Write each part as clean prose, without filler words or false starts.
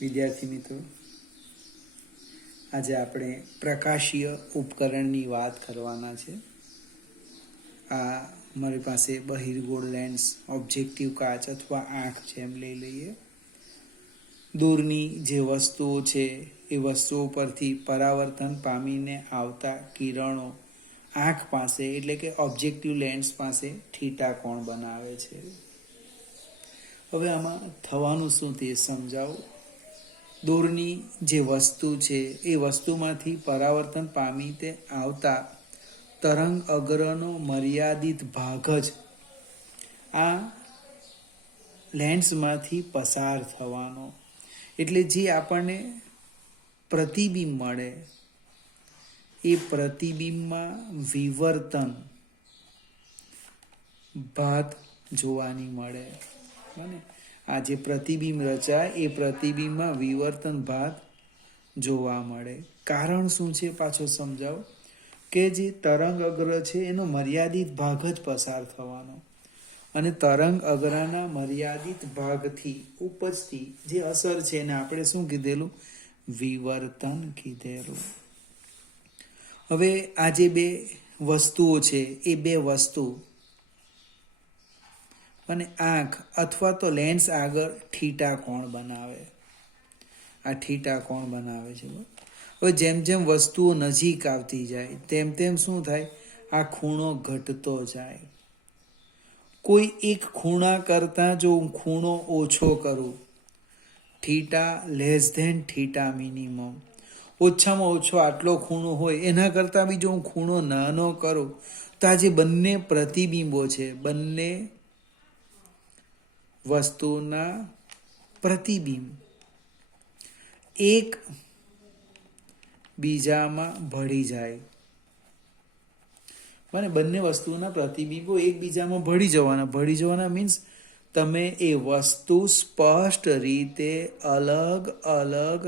વિદ્યાર્થી મિત્રો, આજે આપણે પ્રકાશીય ઉપકરણની વાત કરવાના છે. આ મારી પાસે બહિર્ગોળ લેન્સ, ઓબ્જેક્ટિવ કાચ અથવા આંખ જેમ લઈ લઈએ. દૂરની જે વસ્તુઓ છે એ વસ્તુઓ પરથી પરાવર્તન પામીને આવતા કિરણો આંખ પાસે એટલે કે ઓબ્જેક્ટિવ લેન્સ પાસે થીટા કોણ બનાવે છે. હવે આમાં થવાનું શું તે સમજાવો. દૂરની જે વસ્તુ છે એ વસ્તુમાંથી પરાવર્તન પામી તે આવતા તરંગ અગ્રનો મર્યાદિત ભાગ જ આ લેન્સમાંથી પસાર થવાનો. એટલે જે આપણને પ્રતિબિંબ મળે એ પ્રતિબિંબમાં વિવર્તન ભાત જોવાની મળે. આ જે પ્રતિબિંબ રચાય એ પ્રતિબિંબમાં વિવર્તન ભાત જોવા મળે. કારણ શું છે પાછો સમજાવો. કે જે તરંગ અગ્ર છે એનો મર્યાદિત ભાગ જ પસાર થવાનો અને તરંગ અગ્રના મર્યાદિત ભાગથી ઉપજતી જે અસર છે એને આપણે શું કીધેલું? વિવર્તન કીધેલું. હવે આ જે બે વસ્તુઓ છે એ બે વસ્તુ અને આંખ અથવા તો લેન્સ આગળ થીટા કોણ બનાવે. આ થીટા કોણ બનાવે છે. હવે જેમ જેમ વસ્તુઓ નજીક આવતી જાય તેમ તેમ શું થાય? આ ખૂણો ઘટતો જાય. કોઈ એક ખૂણા કરતાં જો હું ખૂણો ઓછો કરું, theta less than theta minimum, ઓછામાં ઓછો આટલો ખૂણો હોય એના કરતાં બી જો હું ખૂણો નાનો કરું તો આ જે બંને પ્રતિબિંબો છે, બંને વસ્તુના પ્રતિબિંબ એક બીજામાં ભળી જાય. મને બંને વસ્તુના પ્રતિબિંબો એકબીજામાં ભળી જવાના મીન્સ તમે એ વસ્તુ સ્પષ્ટ રીતે અલગ અલગ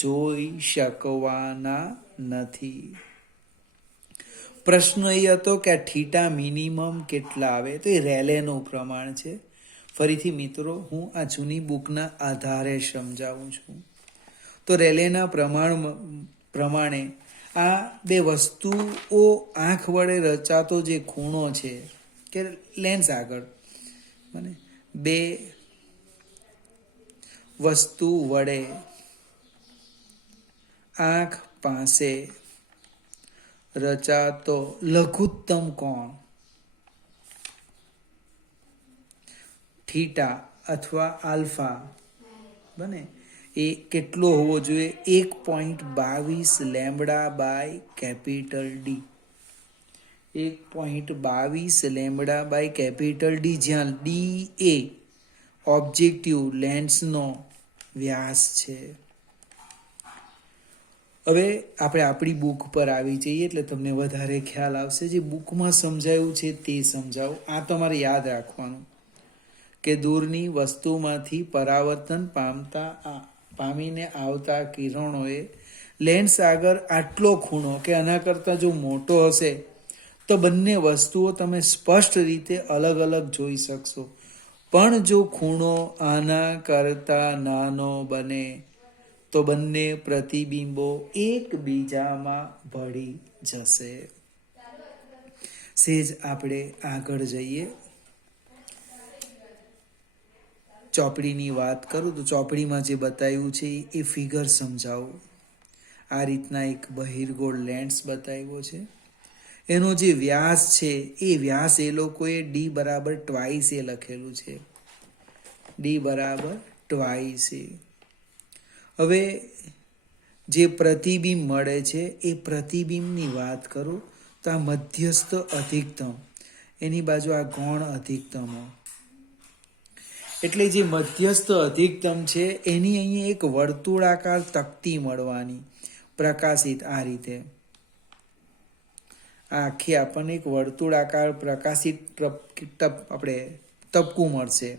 જોઈ શકવાના નથી. પ્રશ્ન એ હતો કે આ થીટા મિનિમમ કેટલા આવે? તો એ રેલેનું પ્રમાણ છે. ફરીથી મિત્રો હું આ જૂની બુકના આધારે સમજાવું છું. તો રેલેના પ્રમાણે આ બે વસ્તુઓ આંખ વડે રચાતો જે ખૂણો છે કે લેન્સ આગળ મને બે વસ્તુ વડે આંખ પાસે રચાતો લઘુત્તમ કોણ થીટા અથવા આલ્ફા બને એ કેટલો હોવો જોઈએ? 1.22 lambda by capital D. 1.22 lambda by capital D, જ્યાં ડી એ ઓબ્જેક્ટિવ લેન્સનો વ્યાસ છે. હવે આપણે આપણી બુક પર આવી જઈએ એટલે તમને વધારે ખ્યાલ આવશે. જે બુકમાં સમજાયું છે તે સમજાવું. આ તમારે યાદ રાખવાનું કે દૂરની વસ્તુમાંથી પરાવર્તન પામીને આવતા કિરણોએ લેન્સ આગળ આટલો ખૂણો કે આના કરતાં જો મોટો હશે તો બંને વસ્તુઓ તમે સ્પષ્ટ રીતે અલગ અલગ જોઈ શકશો. પણ જો ખૂણો આના કરતાં નાનો બને તો બંને પ્રતિબિંબો એકબીજામાં ભળી જશે. સેજ આપણે આગળ જઈએ. ચોપડીની વાત કરું તો ચોપડીમાં જે બતાવ્યું છે એ ફિગર સમજાવું. આ રીતના એક બહિર્ગોળ લેન્સ બતાવ્યો છે. એનો જે વ્યાસ છે એ વ્યાસ એ લોકોએ ડી બરાબર ટ્વાઇસ એ લખેલું છે. ડી બરાબર ટ્વાઇસ એ. હવે જે પ્રતિબિંબ મળે છે એ પ્રતિબિંબની વાત કરું તો આ મધ્યસ્થ અધિકતમ, એની બાજુ આ ગૌણ અધિકતમો. એટલે જે મધ્યસ્થ અધિકતમ છે એની અહીંયા એક વર્તુળાકાર તકતી મળવાની પ્રકાશિત. આ રીતે આખી આપણને એક વર્તુળાકાર પ્રકાશિત આપણે તબકું મળશે.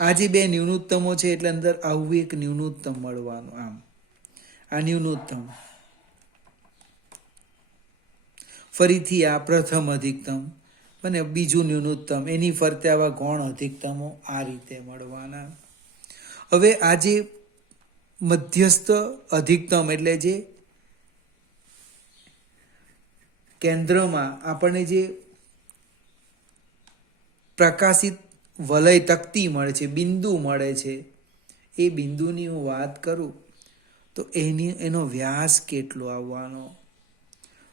આ જે બે ન્યૂનતમો છે એટલે અંદર આવું એક ન્યૂનતમ મળવાનું. આમ આ ન્યૂનતમ, ફરીથી આ પ્રથમ અધિકતમ અને બીજું ન્યૂનતમ, એની ફરતે આવા ગૌણ અધિકતમો આ રીતે મળવાના. હવે આ જે મધ્યસ્થ અધિકતમ એટલે જે કેન્દ્રમાં આપણને જે પ્રકાશિત વલય તકતી મળે છે, બિંદુ મળે છે, એ બિંદુની હું વાત કરું તો એનો વ્યાસ કેટલો આવવાનો?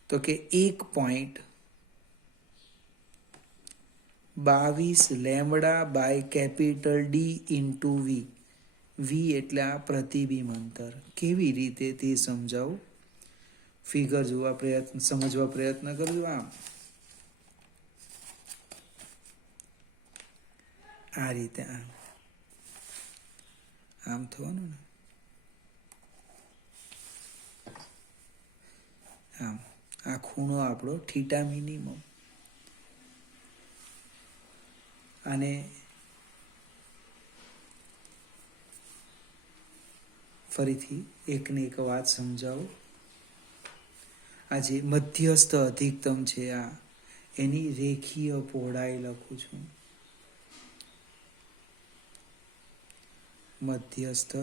તો કે 1.22 lambda by capital D into V. V એટલે આ પ્રતિબિંબ અંતર. કેવી રીતે તે સમજાવું? ફિગર સમજવા પ્રયત્ન કરજો. આ રીતે આમ થવાનું ને, આમ. આ ખૂણો આપણો થીટા મિનિમમ. અને ફરીથી એકને એક વાત સમજાવું. આ જે મધ્યસ્થ અધિકતમ છે, આ એની રેખીય પહોળાઈ લખું છું. મધ્યસ્થ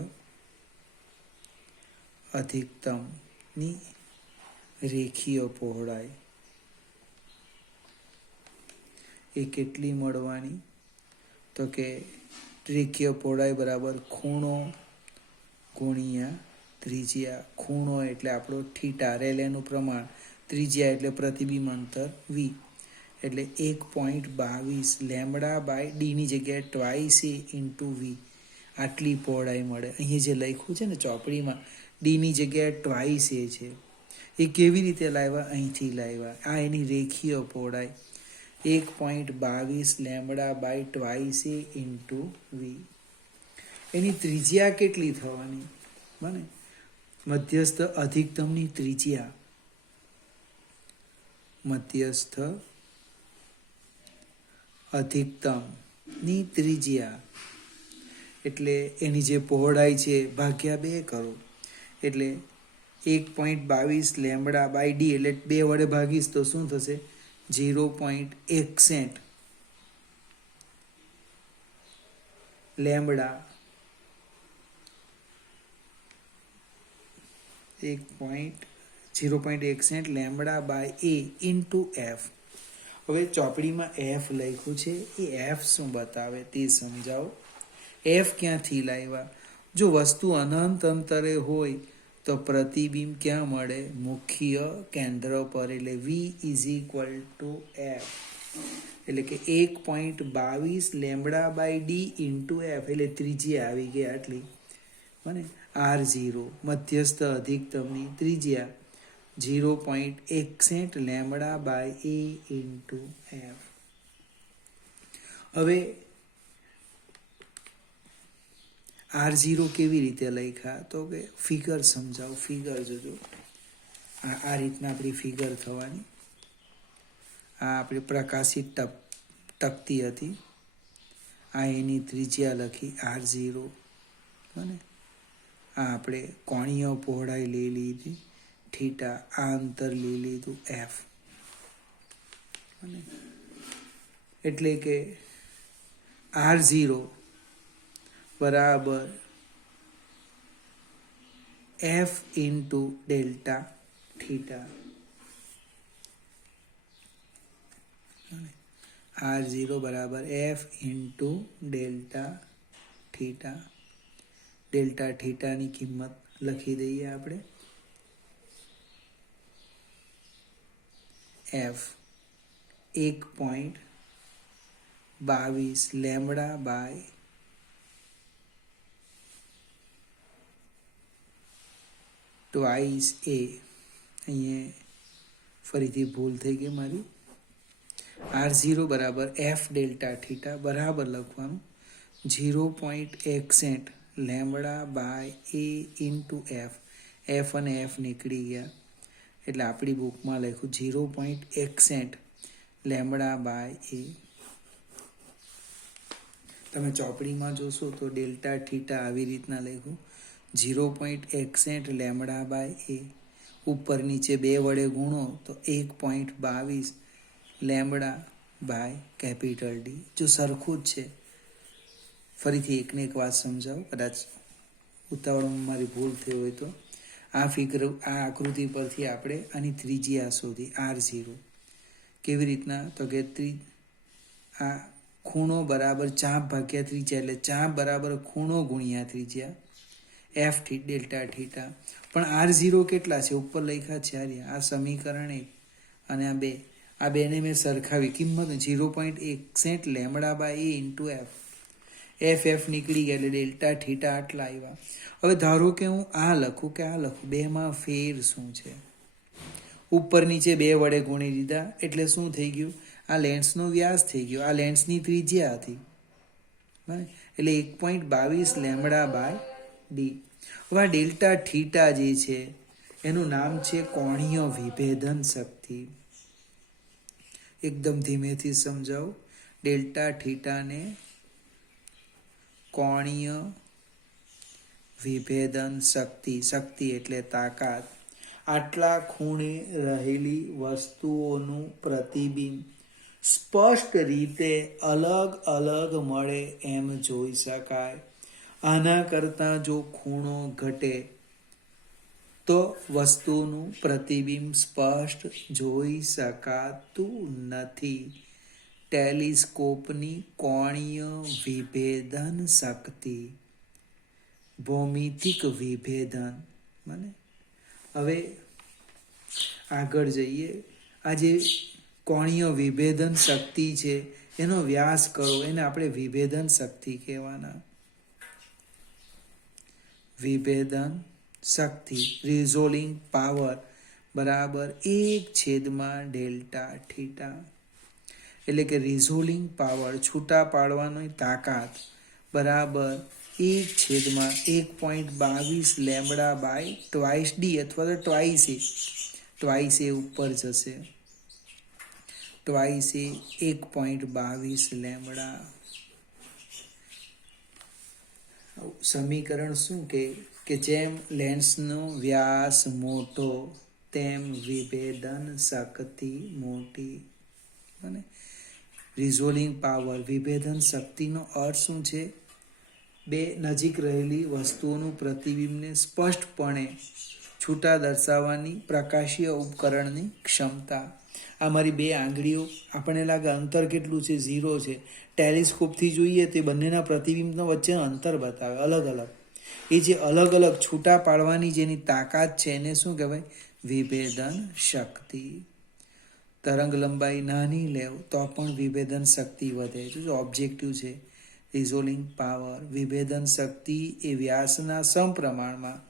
અધિકતમની રેખીય પહોળાઈ એ કેટલી મળવાની? તો કે રેખીય પહોળાઈ બરાબર ખૂણો ગુણ્યા ત્રિજ્યા. ખૂણો એટલે આપણો થીટા, રેલેનું પ્રમાણ. ત્રિજ્યા એટલે પ્રતિબિંબ અંતર વી. એટલે 1.22 લેમ્બડા બાય ડીની જગ્યાએ ટ્વાઇસ એ ઇન્ટુ વી. આટલી પહોળાઈ મળે. અહીં જે લખ્યું છે ને ચોપડીમાં, ડીની જગ્યાએ ટ્વાઇસ એ છે. એ કેવી રીતે લાવ્યા? અહીંથી લાવ્યા. આ એની રેખીય પહોળાઈ 1.22 lambda by twice a into V. એની ત્રિજ્યા કેટલી થવાની? બને મધ્યસ્થ અધિકતમની ત્રિજ્યા, મધ્યસ્થ અધિકતમની ત્રિજ્યા એટલે એની જે પહોળાઈ છે ભાગ્યા 2 કરો. એટલે 1.22 લેમ્બડા બાય ડી એટલે 2 વડે ભાગીશ તો શું થશે? 0.61 lambda 0.61 lambda by A into F. હવે ચોપડીમાં એફ લખ્યું છે, એ એફ શું બતાવે તે સમજાવો. એફ ક્યાંથી લાવ્યા? જો વસ્તુ અનંત અંતરે હોય તો પ્રતિબિંબ ક્યાં મળે? મુખ્ય કેન્દ્ર પર. એટલે V is equal to F. એટલે કે 1.22 lambda by D into F. એટલે ત્રિજ્યા આવી ગઈ આટલી. બને R0 મધ્યસ્થ અધિકતમની ત્રિજ્યા 0.61 lambda by A into F. હવે R0 કેવી રીતે લખ્યા? તો કે ફિગર સમજાવો. ફિગર જોજો. આ રીતના આપણી ફિગર થવાની. આ આપણી પ્રકાશિત તકતી હતી. આ એની ત્રિજ્યા લખી R0. બને આ આપણે કોણીય પહોળાઈ લઈ લીધી થીટા. આ અંતર લઈ લીધું એફ. એટલે કે R0 બરાબર F into delta theta. R0 બરાબર F into delta theta. Delta થીટાની કિંમત લખી દઈએ આપણે. F 1.22 lambda by twice a. અહીંયા ફરીથી ભૂલ થઈ ગઈ મારી. R0 બરાબર એફ ડેલ્ટા થીટા બરાબર લખવાનું 0.61 lambda by A into F. F અને એફ નીકળી ગયા. એટલે આપણી બુકમાં લખ્યું 0.61 લેમ્બડા બાય એ. તમે ચોપડીમાં જોશો તો ડેલ્ટા થીટા આવી રીતના લખ્યું 0.61 લેમ્બડા બાય એ. ઉપર નીચે 2 વડે ગુણો તો 1.22 લેમ્બડા બાય કેપિટલ ડી. જો સરખું જ છે. ફરીથી એકને એક વાત સમજાવું, કદાચ ઉતાવળમાં મારી ભૂલ થઈ હોય તો. આ આકૃતિ પરથી આપણે આની ત્રિજ્યા શોધી R0. કેવી રીતના? તો કે આ ખૂણો બરાબર ચાપ ભાગ્યા ત્રિજ્યા, એટલે ચાપ બરાબર ખૂણો ગુણ્યા ત્રિજ્યા f ડેલ્ટા થીટા. પણ R0 કેટલા છે? ઉપર લખ્યા છે આ સમીકરણ 1 અને આ બેને મેં સરખાવી. કિંમત 0.61 λ/a ઇન્ટુ f નીકળી ગયા એટલે ડેલ્ટા થીટા આટલા આવ્યા. હવે ધારો કે હું આ લખું કે આ લખું, બેમાં ફેર શું છે? ઉપર નીચે 2 વડે ગુણી દીધા એટલે શું થઈ ગયું? આ લેન્સનો વ્યાસ થઈ ગયો, આ લેન્સની ત્રિજ્યા હતી, એટલે 1.22 λ/d. હવે આ ડેલ્ટા થીટા જે છે એનું નામ છે કોણીય વિભેદન શક્તિ. એકદમ ધીમેથી સમજાવું. ડેલ્ટા થીટાને કોણીય વિભેદન શક્તિ, શક્તિ એટલે તાકાત, આટલા ખૂણે રહેલી વસ્તુઓનું પ્રતિબિંબ સ્પષ્ટ રીતે અલગ અલગ મળે એમ જોઈ શકાય. આના કરતાં જો ખૂણો ઘટે તો વસ્તુનું પ્રતિબિંબ સ્પષ્ટ જોઈ શકાતું નથી. ટેલિસ્કોપની કોણીય વિભેદન શક્તિ, ભૌમિતિક વિભેદન. હવે આગળ જઈએ. આ જે કોણીય વિભેદન શક્તિ છે એનો વ્યાસ કરો, એને આપણે વિભેદન શક્તિ કહેવાના. વિભેદન શક્તિ, રિઝોલ્વિંગ પાવર બરાબર 1/ડેલ્ટા થીટા. એટલે કે રિઝોલ્વિંગ પાવર, છૂટા પાડવાની તાકાત બરાબર 1/1.22 λ/2d અથવા તો ટ્વાઇસ એ ઉપર જશે. ટ્વાઇસ એ 1.22 લેમ્બડા. સમીકરણ શું કે જેમ લેન્સનો વ્યાસ મોટો તેમ વિભેદન શક્તિ મોટી. રિઝોલ્વિંગ પાવર, વિભેદન શક્તિનો અર્થ શું છે? 2 નજીક રહેલી વસ્તુઓનું પ્રતિબિંબને સ્પષ્ટપણે છૂટા દર્શાવવાની પ્રકાશીય ઉપકરણની ક્ષમતા. આ મારી 2 આંગળીઓ, આપણને લાગે અંતર કેટલું છે? 0 છે. ટેલિસ્કોપથી જોઈએ તે બંનેના પ્રતિબિંબનો વચ્ચેનું અંતર બતાવે, અલગ અલગ. એ જે અલગ અલગ છૂટા પાડવાની જેની તાકાત છે એને શું કહેવાય? વિભેદન શક્તિ. તરંગ લંબાઈ નાની લેવ તો પણ વિભેદન શક્તિ વધે. જો ઓબ્જેક્ટિવ છે, રિઝોલ્વિંગ પાવર, વિભેદન શક્તિ એ વ્યાસના સમપ્રમાણમાં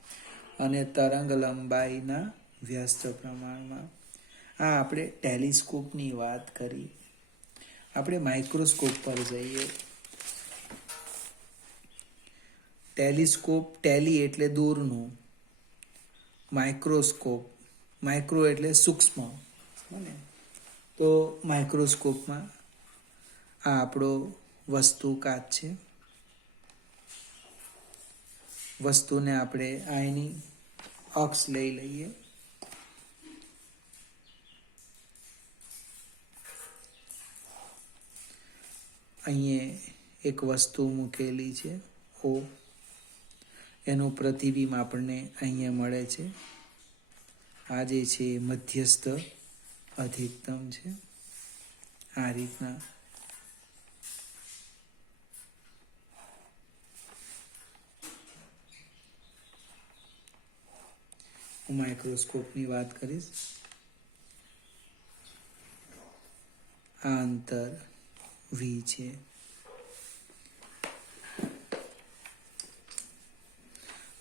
અને તરંગ લંબાઈના વ્યસ્ત પ્રમાણમાં. આ આપણે ટેલિસ્કોપની વાત કરી. આપણે માઇક્રોસ્કોપ પર જઈએ. ટેલિસ્કોપ, ટેલી એટલે દૂરનું, માઇક્રોસ્કોપ, માઇક્રો એટલે સૂક્ષ્મ. તો માઇક્રોસ્કોપમાં આ આપણો વસ્તુ કાચ છે. વસ્તુને આપણે આની અક્ષ લઈ લઈએ. અહીંયા એક વસ્તુ મૂકેલી છે O, એનું પ્રતિબિંબ આપણને અહીંયા મળે છે. આ જે છે મધ્યસ્થ અધિકતમ છે. આ રીતના હું માઇક્રોસ્કોપની વાત કરીશ. આ અંતર V છે.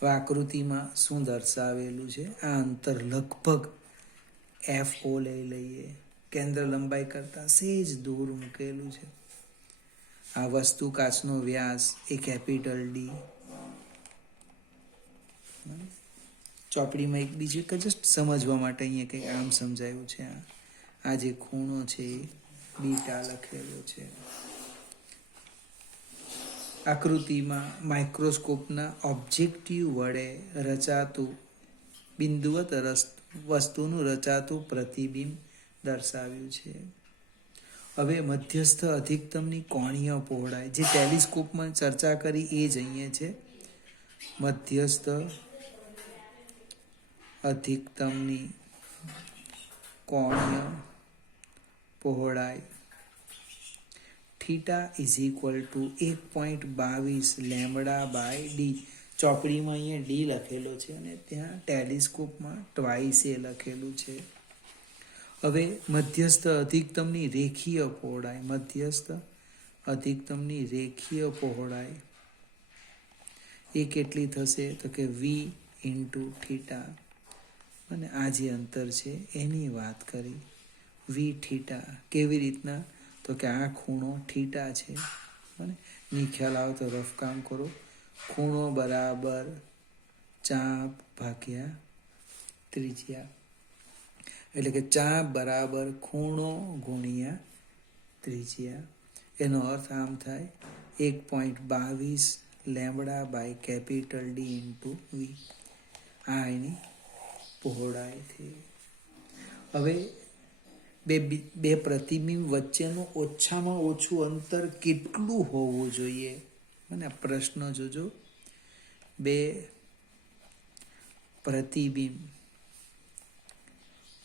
આકૃતિમાં શું દર્શાવેલું છે? આ અંતર લગભગ FO લઈ લઈએ, કેન્દ્ર લંબાઈ કરતાં સેજ દૂર મૂકેલું છે. આ વસ્તુ કાચનો વ્યાસ એ કેપિટલ D. ચોપડીમાં એક બીજું એક જસ્ટ સમજવા માટે અહીંયા કંઈક આમ સમજાયું છે. આ જે ખૂણો છે બીટા લખેલો છે. આકૃતિમાં માઇક્રોસ્કોપના ઓબ્જેક્ટિવ વડે રચાતું બિંદુવત વસ્તુનું રચાતું પ્રતિબિંબ દર્શાવ્યું છે. હવે મધ્યસ્થ અધિકતમની કોણીય પહોળાઈ જે ટેલિસ્કોપમાં ચર્ચા કરી એ જ અહીંયા છે. મધ્યસ્થ અધિકતમની કોણીય પહોળાઈ theta is equal to 1.22 lambda by D. ચોપડીમાં અહીંયા ડી લખેલો છે અને ત્યાં ટેલિસ્કોપમાં ટ્વાઇસ એ લખેલું છે. હવે મધ્યસ્થ અધિકતમની રેખીય પહોળાઈ, મધ્યસ્થ અધિકતમની રેખીય પહોળાઈ એ કેટલી થશે? તો કે વી ઇન્ટુ થીટા. અને આ જે અંતર છે એની વાત કરી. વી થીટા કેવી રીતના? તો કે આ ખૂણો થીટા છે. અને ની ખ્યાલ આવે તો રફ કામ કરો. ખૂણો બરાબર ચાપ ભાગ્યા ત્રિજ્યા, એટલે કે ચાપ બરાબર ખૂણો ગુણ્યા ત્રિજ્યા. એનો અર્થ આમ થાય 1.22 lambda by capital D into V. આ એની પહોળાઈ થઈ. હવે બે પ્રતિબિંબ વચ્ચેનું ઓછામાં ઓછું અંતર કેટલું હોવું જોઈએ? અને પ્રશ્ન જોજો. બે પ્રતિબિંબ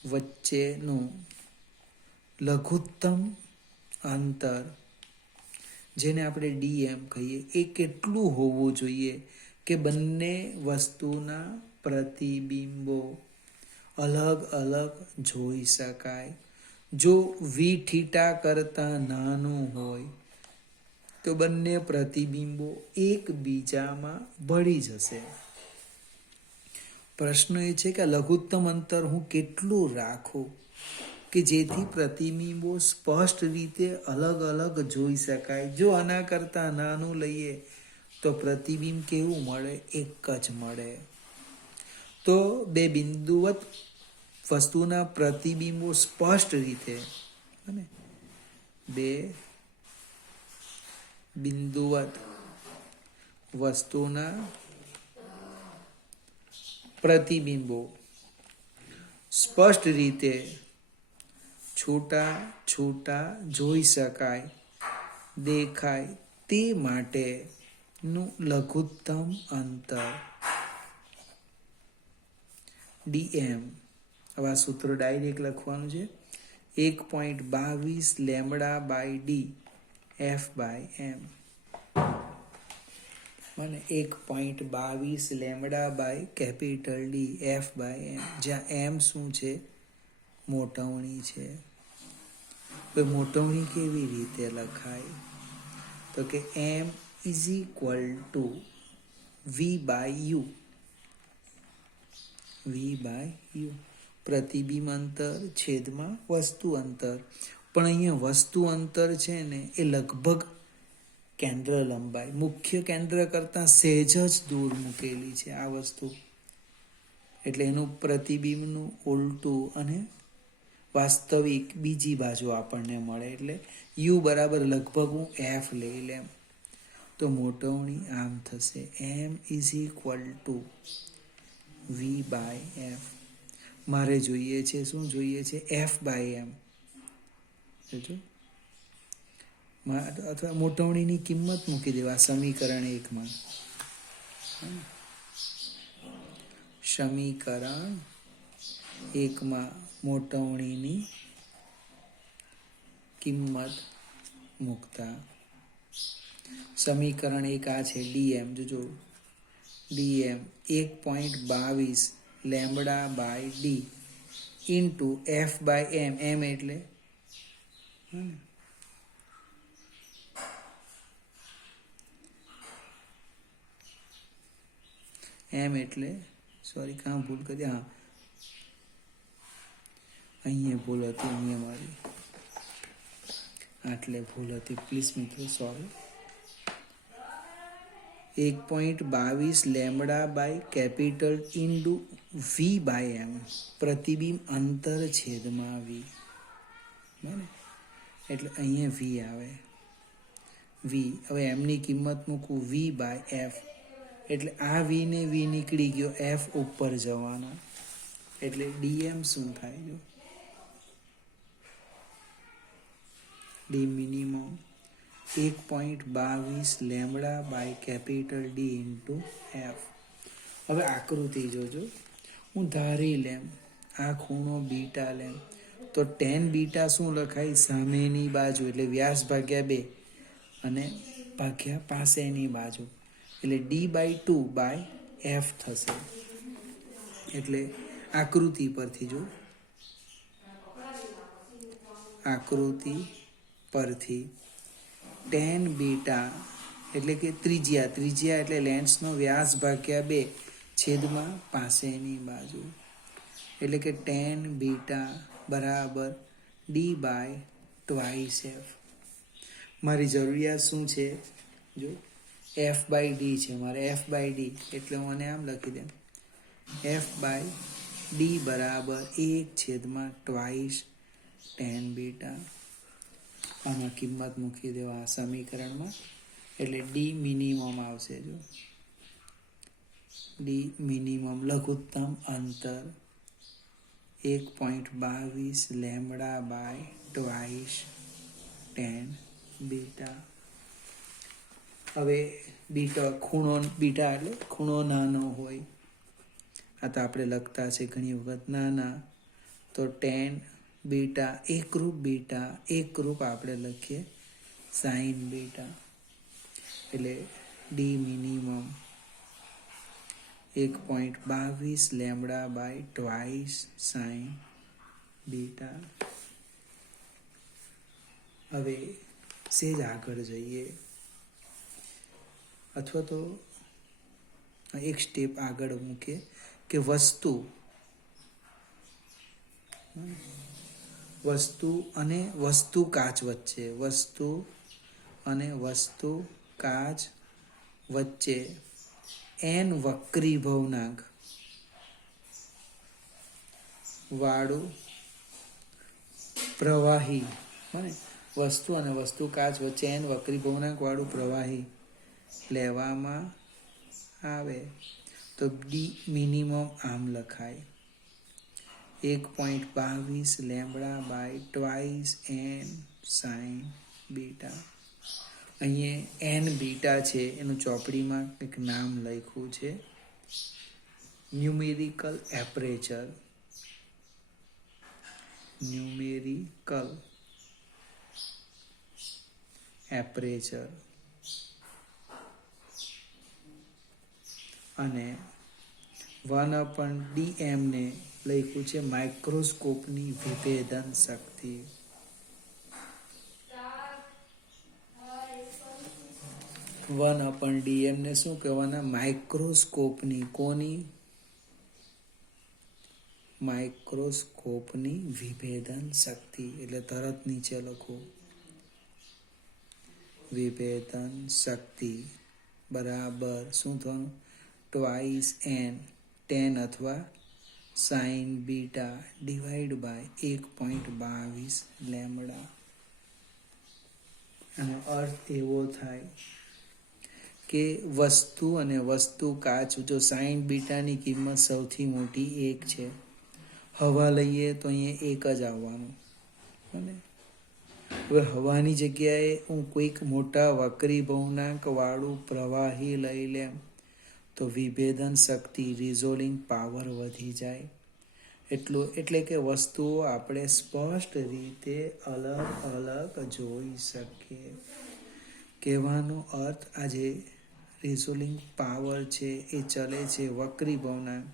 વચ્ચેનું લઘુત્તમ અંતર, જેને આપણે ડીએમ કહીએ, એ કેટલું હોવું જોઈએ કે બંને વસ્તુના પ્રતિબિંબો અલગ અલગ જોઈ શકાય? જો વી થીટા કરતાં નાનું હોય તો બંને પ્રતિબિંબો એકબીજામાં ભળી જશે. પ્રશ્ન એ છે કે લઘુત્તમ અંતર હું કેટલું રાખું કે જેથી પ્રતિબિંબો સ્પષ્ટ રીતે અલગ અલગ જોઈ શકાય. જો આના કરતાં નાનું લઈએ તો પ્રતિબિંબ કેવું મળે? એક જ મળે. તો બે બિંદુવત વસ્તુના પ્રતિબિંબો સ્પષ્ટ રીતે, અને બે બિંદુવત વસ્તુના પ્રતિબિંબો સ્પષ્ટ રીતે છૂટા છૂટા જોઈ શકાય, દેખાય, તે માટેનું લઘુત્તમ અંતર ડીએમ. હવે આ સૂત્ર ડાયરેક્ટ લખવાનું છે. 1.22 lambda by D F by M. અને 1.22 lambda by capital D F by M, જ્યાં એમ શું છે? મોટવણી છે. તો મોટવણી કેવી રીતે લખાય? તો કે m is equal to v by u. V by u પ્રતિબિંબ અંતર છેદમાં વસ્તુ અંતર. પણ અહીંયા વસ્તુ અંતર છે ને એ લગભગ કેન્દ્ર લંબાઈ, મુખ્ય કેન્દ્ર કરતાં સહેજ જ દૂર મૂકેલી છે આ વસ્તુ. એટલે એનું પ્રતિબિંબનું ઉલટું અને વાસ્તવિક બીજી બાજુ આપણને મળે. એટલે યુ બરાબર લગભગ હું એફ લઈ લેમ. તો મોટવણી આમ થશે. M is equal to v by f. મારે જોઈએ છે શું જોઈએ છે? F by m. જોજો, અથવા મોટવણીની કિંમત મૂકી દેવા સમીકરણ 1માં. સમીકરણ 1માં મોટવણીની કિંમત મૂકતા સમીકરણ 1 આ છે. ડીએમ જોજો, DM 1.22 lambda by D into f by m. M એટલે એમ એટલે સોરી, કાં ભૂલ કરી? હા, અહીંયા ભૂલ હતી, અહીંયા મારી આટલે ભૂલ હતી. પ્લીઝ મિત્રો, sorry. 1.22 lambda by capital into V by M, પ્રતિબિંબ અંતર છેદમાં વી. બરાબર? એટલે અહીંયા વી આવે. વી, હવે એમની કિંમત મૂકું વી બાય એફ. એટલે આ વી ને વી નીકળી ગયો, એફ ઉપર જવાના. એટલે ડીએમ શું થાય? જો D minimum 1.22 lambda by capital D into F. હવે આકૃતિ જોજો, હું ધારી લેમ આ ખૂણો બીટા લેમ તો tan બીટા શું લખાય? સામેની બાજુ એટલે વ્યાસ ભાગ્યા 2 અને ભાગ્યા પાસેની બાજુ એટલે d/2/f થશે. એટલે આકૃતિ પરથી જો, આકૃતિ પરથી tan બીટા એટલે કે ત્રિજ્યા એટલે લેન્સનો વ્યાસ ભાગ્યા 2 છેદમાં પાસેની બાજુ એટલે કે tan બીટા બરાબર d/2f. મારી જરૂરિયાત શું છે? જો f/d છે, મારે f/d એટલે હું આને આમ લખી દઉં, f/d બરાબર 1/2 tan બીટા. આમાં કિંમત મૂકી દેવા સમીકરણમાં એટલે d મિનિમમ આવશે. જો d મિનિમમ લઘુત્તમ અંતર 1.22 λ/2 tan બીટા. હવે બીટા એટલે ખૂણો નાનો હોય, આ તો આપણે લખતા છે ઘણી વખત નાના, તો tan બીટા એકરૂપ આપણે લખીએ sin બીટા એટલે d મિનિમમ 1.22 λ/2 sin બીટા. હવે સેજ આગળ જઈએ, અથવા તો એક સ્ટેપ આગળ મૂકીએ કે વસ્તુ અને વસ્તુ કાચ વચ્ચે, વસ્તુ અને વસ્તુ કાચ વચ્ચે n વક્રી ભવનાંક વાળું પ્રવાહી, વસ્તુ અને વસ્તુ કાચ વચ્ચે n વક્રી ભવનાંક વાળું પ્રવાહી લેવામાં આવે તો d મિનિમમ આમ લખાય 1.22 λ/2 n sin બીટા. અહીંયા n બીટા છે એનું ચોપડીમાં એક નામ લખ્યું છે ન્યુમેરિકલ એપરેચર. ન્યુમેરિકલ એપરેચર અને 1/dm ને લખ્યું છે માઇક્રોસ્કોપની વિભેદન શક્તિ. dm ને શું કહેવાના? માઇક્રોસ્કોપની, કોની? માઇક્રોસ્કોપની વિભેદન શક્તિ. એટલે તરત નીચે લખો વિભેદન શક્તિ બરાબર શું થવાનું? 2n tan અથવા sin beta divide by 1.22 lambda. આનો અર્થ એવો થાય કે વસ્તુ અને વસ્તુ કાચ, જો sin બીટાની કિંમત સૌથી મોટી 1 છે, હવા લઈએ તો અહીંયા 1 જ આવવાનું. હવે હવાની જગ્યાએ હું કોઈક મોટા વક્રી ભવનાંક વાળું પ્રવાહી લઈ લેમ તો વિભેદન શક્તિ, રિઝોલ્વિંગ પાવર વધી જાય. એટલે કે વસ્તુઓ આપણે સ્પષ્ટ રીતે અલગ અલગ જોઈ શકીએ. કહેવાનો અર્થ, આજે રિઝોલ્વિંગ પાવર છે એ ચલે છે વક્રી ભવનાંક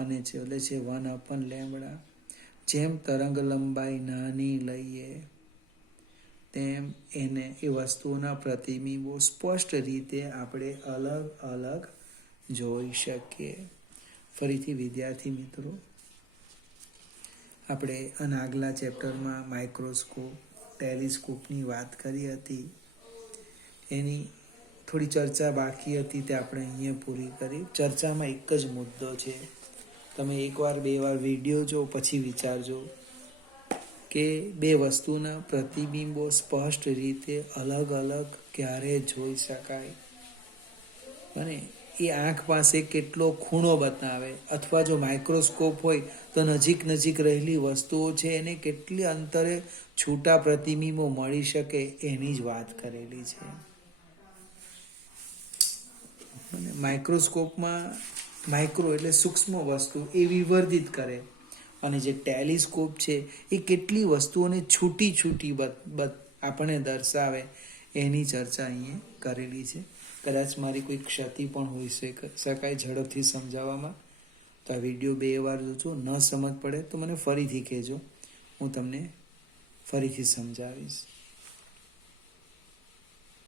અને ચલે છે 1/λ. જેમ તરંગ લંબાઈ નાની લઈએ તેમ એ વસ્તુઓના પ્રતિબિંબો સ્પષ્ટ રીતે આપણે અલગ અલગ જોઈ શકીએ. ફરીથી વિદ્યાર્થી મિત્રો, આપણે આગલા ચેપ્ટરમાં માઇક્રોસ્કોપ, ટેલિસ્કોપની વાત કરી હતી, એની થોડી ચર્ચા બાકી હતી તે આપણે અહીંયા પૂરી કરી. ચર્ચામાં એક જ મુદ્દો છે, તમે 1 વાર 2 વાર વિડીયો જો પછી વિચારજો કે બે વસ્તુના પ્રતિબિંબો સ્પષ્ટ રીતે અલગ અલગ ક્યારે જોઈ શકાય અને એ આંખ પાસે કેટલો ખૂણો બતાવે, અથવા જો માઇક્રોસ્કોપ હોય તો નજીક રહેલી વસ્તુઓ છે એને કેટલી અંતરે છૂટા પ્રતિબિંબો મળી શકે એની જ વાત કરેલી છે. અને માઇક્રોસ્કોપમાં માઇક્રો એટલે સૂક્ષ્મ વસ્તુ એ વિવર્ધિત કરે, અને જે ટેલિસ્કોપ છે એ કેટલી વસ્તુઓને છૂટી છૂટી આપણને દર્શાવે એની ચર્ચા અહીંયા કરેલી છે. કદાચ મારી કોઈ ક્ષતિ પણ હોઈ શકાય ઝડપથી સમજાવવામાં, તો આ વિડીયો 2 વાર જોજો. ન સમજ પડે તો મને ફરીથી કહેજો, હું તમને ફરીથી સમજાવીશ.